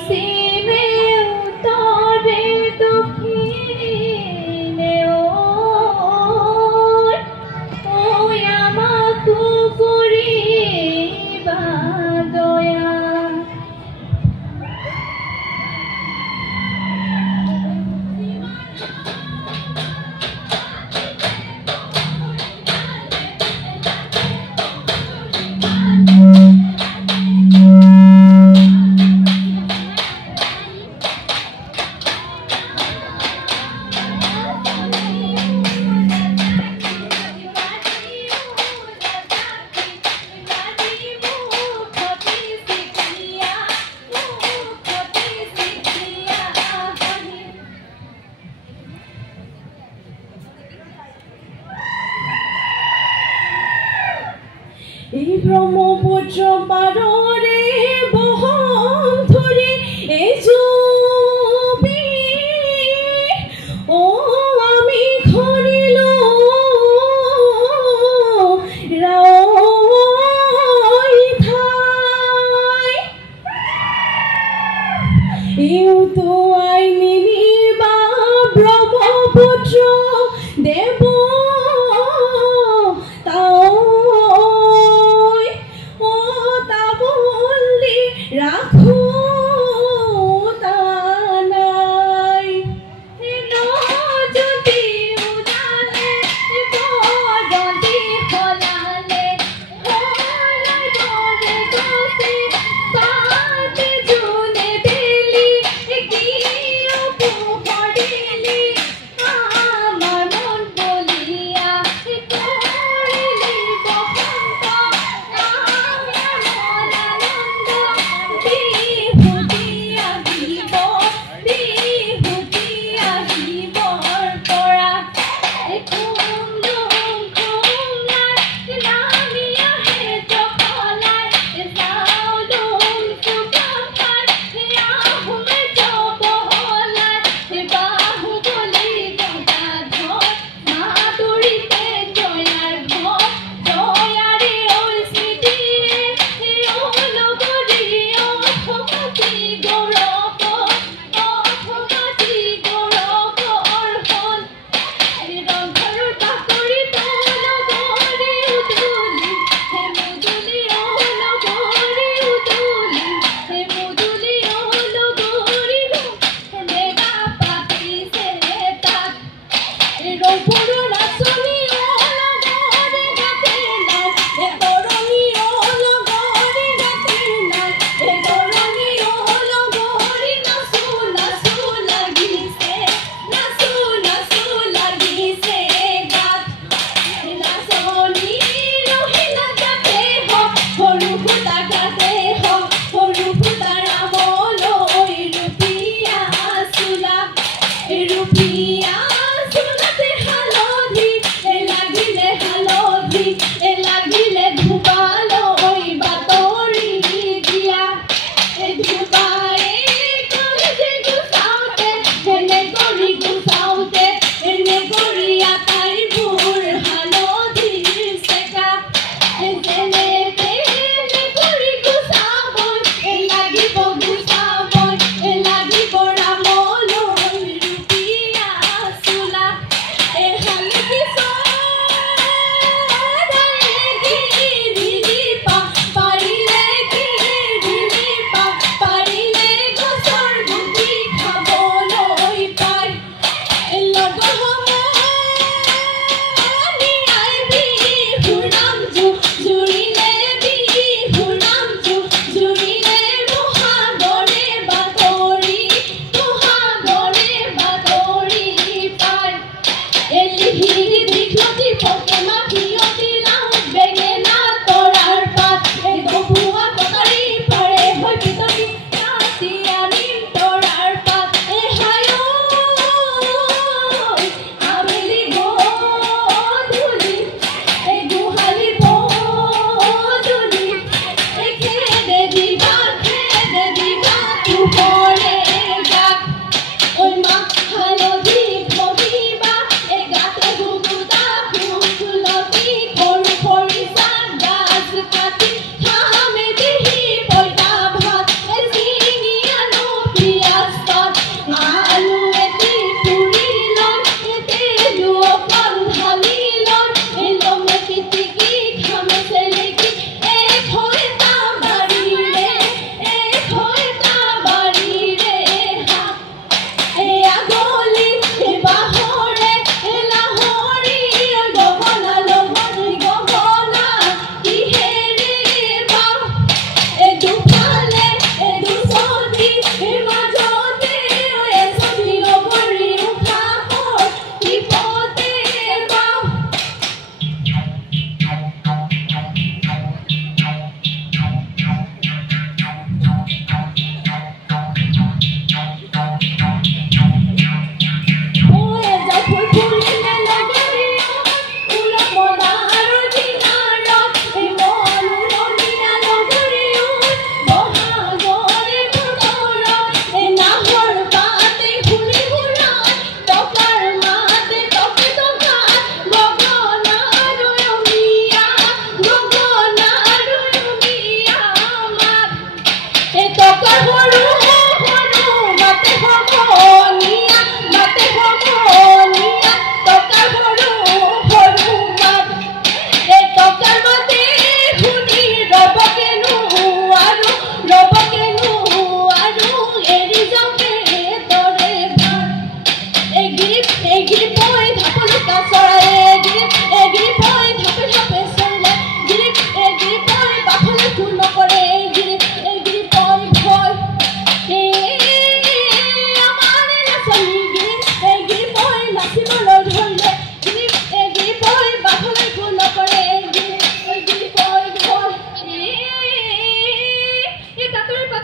পশ্চিমে উত্তৰে দক্ষিণে ওই আমাকো কৰিবা দয়া। এই ব্রহ্মপুত্র পাররে বহন ধরে এজুবি ও আমি ঘরিল রাই ঠাই ইউতো আইনি বা ব্রহ্মপুত্র দেব রাখো তানাই যদি উড়ালে যদি ফলালে ফলাই করে গছে কাতে জুনে বেলি কি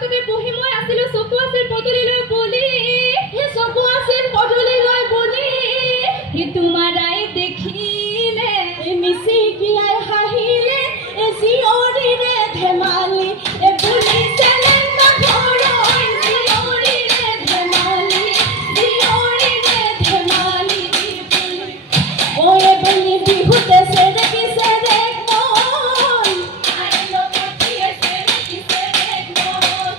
তাতে বহি মই আছিলো চকু আছিল পদূলিলৈ বলি হে চকু আছিল পদূলিলৈ বলি হে তোমাৰাই দেখিলে মিচিকিয়াই হাঁহিলে জিয়ৰিৰে ধেমালি বুলি চেলেন্দা ঘৰৈ জিয়ৰিৰে ধেমালি ওৰে বলি বিহুতে চেৰেকিছে দেখ মন আইলো পঠিয়াছে চেৰেকিছে দেখ মন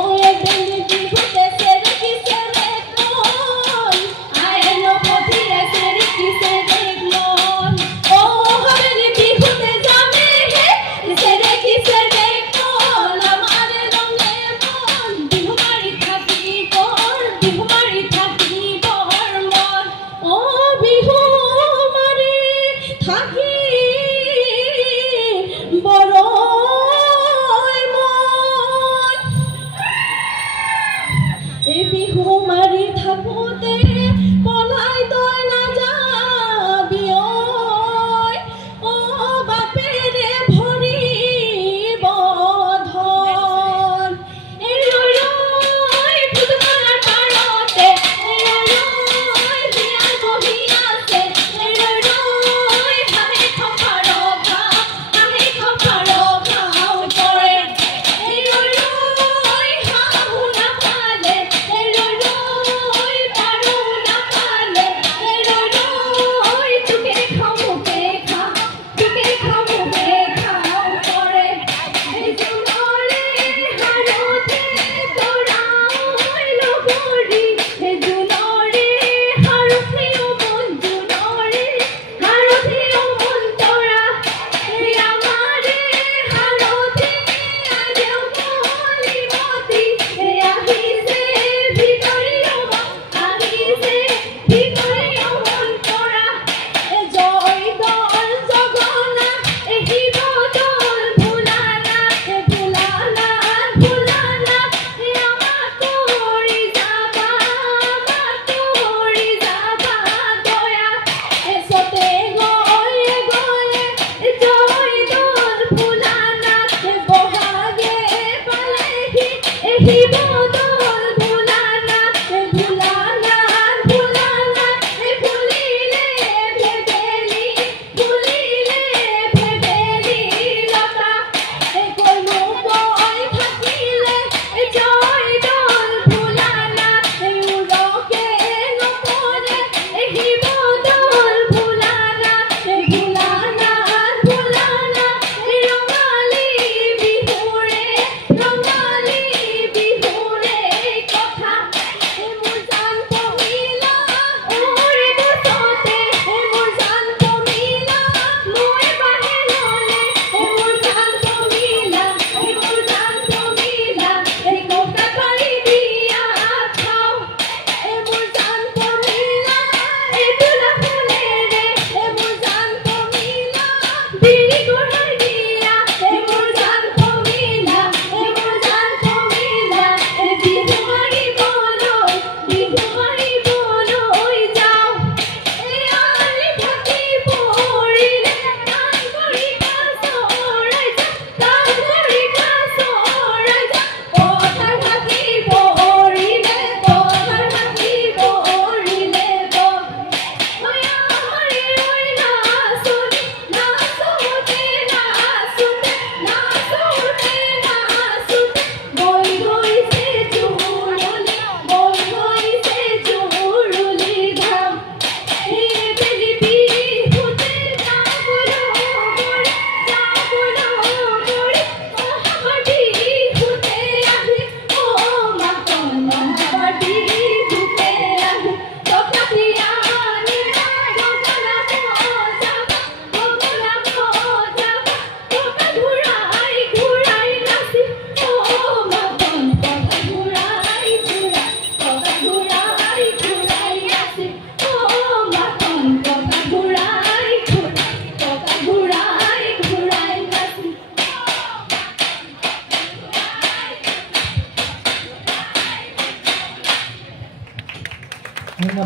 ওৰে বলি বিহুতে চেৰেকিছে দেখ মন আইলো পঠিয়াছে চেৰেকিছে দেখ মন ও হবেলি বিহুতে যামে হে চেৰেকিছে দেখ মন আমাৰে ৰঙে মন বিহু মাৰি থাকিব মন ও বিহু থাকি বড়ই মন এই বিহু মাৰি থাকোতে পলাই তই নাযাবি ঐ অ বাপেৰে ভৰিব ধন এই ৰৈ ফুটবলৰ পাৰতে বিয়াৰ বহি আছে